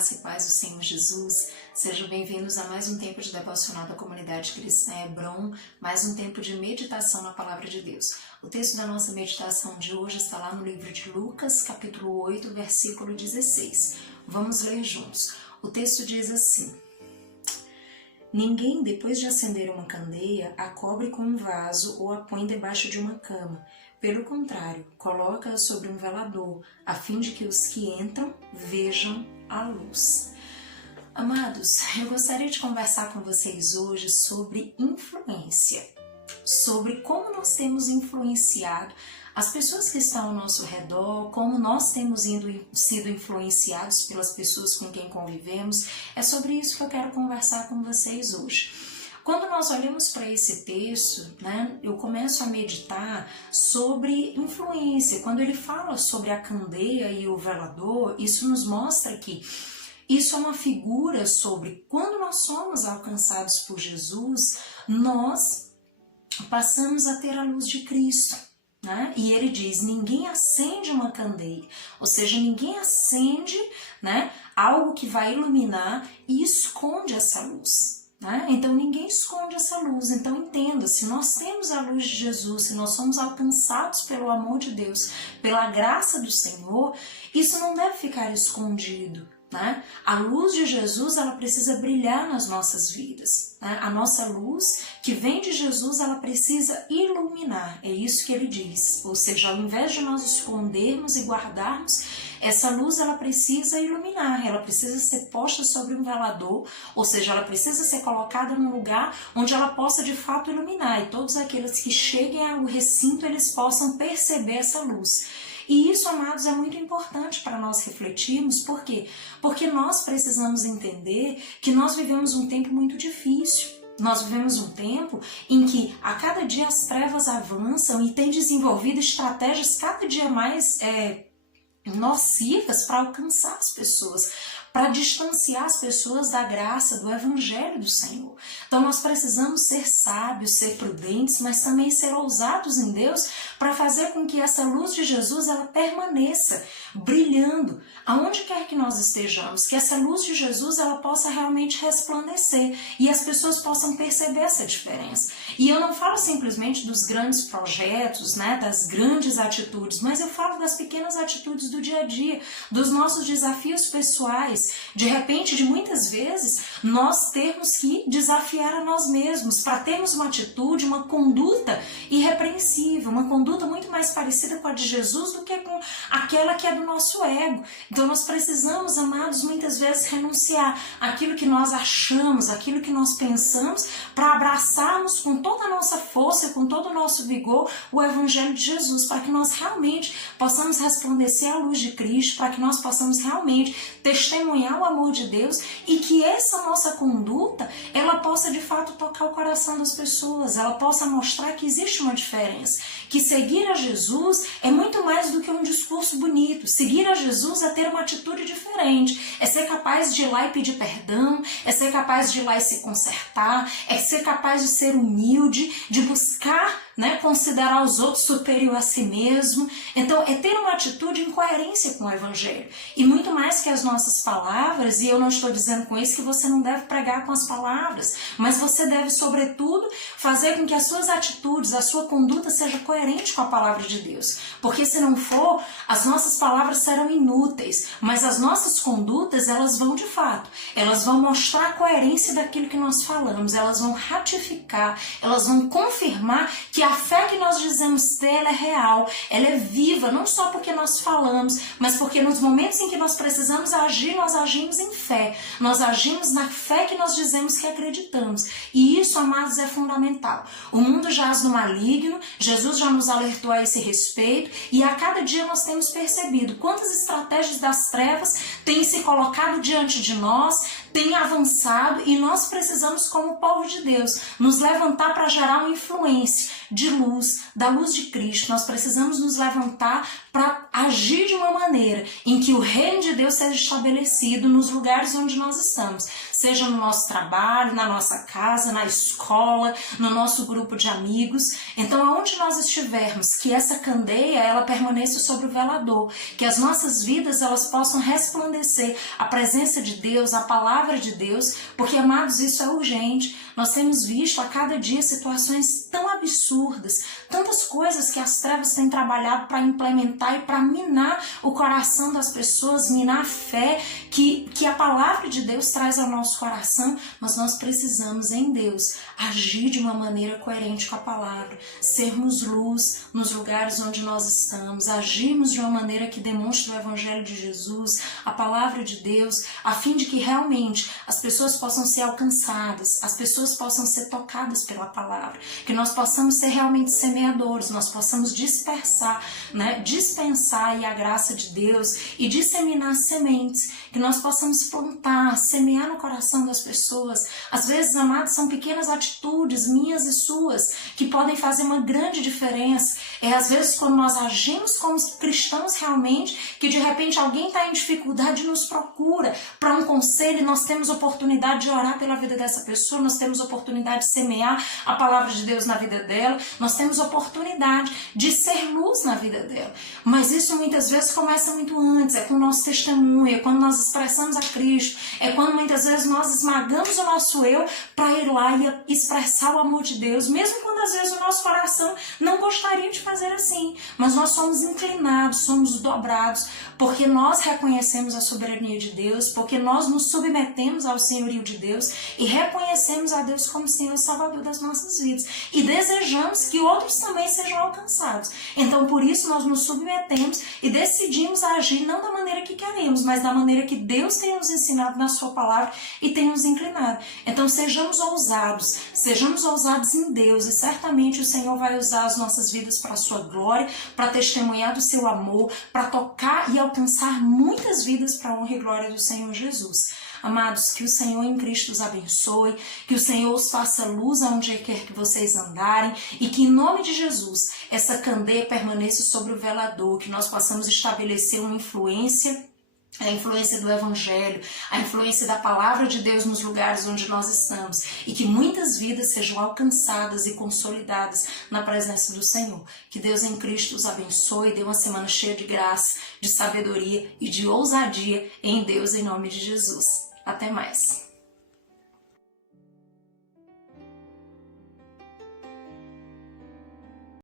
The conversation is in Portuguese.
graça e paz do Senhor Jesus. Sejam bem-vindos a mais um tempo de devocional da comunidade cristã Hebron, mais um tempo de meditação na Palavra de Deus. O texto da nossa meditação de hoje está lá no livro de Lucas, capítulo 8, versículo 16. Vamos ler juntos. O texto diz assim: Ninguém, depois de acender uma candeia, a cobre com um vaso ou a põe debaixo de uma cama. Pelo contrário, coloca-a sobre um velador, a fim de que os que entram vejam a luz. Amados, eu gostaria de conversar com vocês hoje sobre influência, sobre como nós temos influenciado as pessoas que estão ao nosso redor, como nós temos sido influenciados pelas pessoas com quem convivemos. É sobre isso que eu quero conversar com vocês hoje. Quando nós olhamos para esse texto, eu começo a meditar sobre influência. Quando ele fala sobre a candeia e o velador, isso nos mostra que isso é uma figura sobre quando nós somos alcançados por Jesus, nós passamos a ter a luz de Cristo. E ele diz, ninguém acende uma candeia, ou seja, ninguém acende algo que vai iluminar e esconde essa luz. Então ninguém esconde essa luz. Então entenda, se nós temos a luz de Jesus, se nós somos alcançados pelo amor de Deus, pela graça do Senhor, isso não deve ficar escondido. A luz de Jesus, ela precisa brilhar nas nossas vidas. A nossa luz que vem de Jesus, ela precisa iluminar. É isso que ele diz. Ou seja, ao invés de nós escondermos e guardarmos, essa luz ela precisa iluminar. Ela precisa ser posta sobre um velador, ou seja, ela precisa ser colocada num lugar onde ela possa de fato iluminar. E todos aqueles que cheguem ao recinto, eles possam perceber essa luz. E isso, amados, é muito importante para nós refletirmos. Por quê? Porque nós precisamos entender que nós vivemos um tempo muito difícil. Nós vivemos um tempo em que a cada dia as trevas avançam e tem desenvolvido estratégias cada dia mais nocivas para alcançar as pessoas, para distanciar as pessoas da graça, do Evangelho do Senhor. Então nós precisamos ser sábios, ser prudentes, mas também ser ousados em Deus para fazer com que essa luz de Jesus ela permaneça brilhando aonde quer que nós estejamos, que essa luz de Jesus ela possa realmente resplandecer e as pessoas possam perceber essa diferença. E eu não falo simplesmente dos grandes projetos, das grandes atitudes, mas eu falo das pequenas atitudes do dia a dia, dos nossos desafios pessoais. De repente, de muitas vezes, nós termos que desafiar a nós mesmos para termos uma atitude, uma conduta irrepreensível, uma conduta muito mais parecida com a de Jesus do que com aquela que é do nosso ego. Então nós precisamos, amados, muitas vezes renunciar àquilo que nós achamos, àquilo que nós pensamos, para abraçarmos com toda a nossa força, com todo o nosso vigor, o Evangelho de Jesus, para que nós realmente possamos resplandecer a luz de Cristo, para que nós possamos realmente testemunhar o amor de Deus e que essa nossa conduta, ela possa de fato tocar o coração das pessoas, ela possa mostrar que existe uma diferença, que seguir a Jesus é muito mais do que um discurso bonito. Seguir a Jesus é ter uma atitude diferente, é ser capaz de ir lá e pedir perdão, é ser capaz de ir lá e se consertar, é ser capaz de ser humilde, de buscar considerar os outros superior a si mesmo. Então é ter uma atitude em coerência com o Evangelho. E muito mais que as nossas palavras, e eu não estou dizendo com isso que você não deve pregar com as palavras, mas você deve, sobretudo, fazer com que as suas atitudes, a sua conduta seja coerente com a palavra de Deus. Porque se não for, as nossas palavras serão inúteis, mas as nossas condutas, elas vão de fato, elas vão mostrar a coerência daquilo que nós falamos, elas vão ratificar, elas vão confirmar que a fé que nós dizemos ter, ela é real, ela é viva, não só porque nós falamos, mas porque nos momentos em que nós precisamos agir, nós agimos em fé, nós agimos na fé que nós dizemos que acreditamos. E isso, amados, é fundamental. O mundo jaz no maligno, Jesus já nos alertou a esse respeito, e a cada dia nós temos percebido quantas estratégias das trevas têm se colocado diante de nós, tem avançado e nós precisamos, como povo de Deus, nos levantar para gerar uma influência de luz, da luz de Cristo. Nós precisamos nos levantar para agir de uma maneira em que o reino de Deus seja estabelecido nos lugares onde nós estamos, seja no nosso trabalho, na nossa casa, na escola, no nosso grupo de amigos. Então, aonde nós estivermos, que essa candeia ela permaneça sobre o velador, que as nossas vidas elas possam resplandecer a presença de Deus, a palavra de Deus, porque, amados, isso é urgente. Nós temos visto a cada dia situações tão absurdas, tantas coisas que as trevas têm trabalhado para implementar e para minar o coração das pessoas, minar a fé que a palavra de Deus traz ao nosso coração, mas nós precisamos em Deus agir de uma maneira coerente com a palavra, sermos luz nos lugares onde nós estamos, agirmos de uma maneira que demonstre o Evangelho de Jesus, a palavra de Deus, a fim de que realmente as pessoas possam ser alcançadas, as pessoas possam ser tocadas pela palavra, que nós possamos ser realmente semeadores, nós possamos dispensar aí a graça de Deus e disseminar sementes, que nós possamos plantar, semear no coração das pessoas. Às vezes, amados, são pequenas atitudes minhas e suas que podem fazer uma grande diferença. Às vezes, quando nós agimos como cristãos realmente, que de repente alguém está em dificuldade e nos procura para um conselho, e nós temos oportunidade de orar pela vida dessa pessoa, nós temos oportunidade de semear a palavra de Deus na vida dela, nós temos oportunidade de ser luz na vida dela. Mas isso muitas vezes começa muito antes, é com o nosso testemunho, é quando nós expressamos a Cristo, é quando muitas vezes nós esmagamos o nosso eu para ir lá e expressar o amor de Deus, mesmo quando às vezes o nosso coração não gostaria de fazer assim, mas nós somos inclinados, somos dobrados, porque nós reconhecemos a soberania de Deus, porque nós nos submetemos ao senhorio de Deus e reconhecemos a Deus como Senhor e Salvador das nossas vidas e desejamos que outros também sejam alcançados. Então por isso nós nos submetemos e decidimos agir não da maneira que queremos, mas da maneira que Deus tem nos ensinado na sua palavra e tem nos inclinado. Então sejamos ousados em Deus e certamente o Senhor vai usar as nossas vidas para a sua glória, para testemunhar do seu amor, para tocar e alcançar muitas vidas para a honra e glória do Senhor Jesus. Amados, que o Senhor em Cristo os abençoe, que o Senhor os faça luz aonde quer que vocês andarem e que em nome de Jesus essa candeia permaneça sobre o velador, que nós possamos estabelecer uma influência, a influência do Evangelho, a influência da Palavra de Deus nos lugares onde nós estamos e que muitas vidas sejam alcançadas e consolidadas na presença do Senhor. Que Deus em Cristo os abençoe, dê uma semana cheia de graça, de sabedoria e de ousadia em Deus em nome de Jesus. Até mais!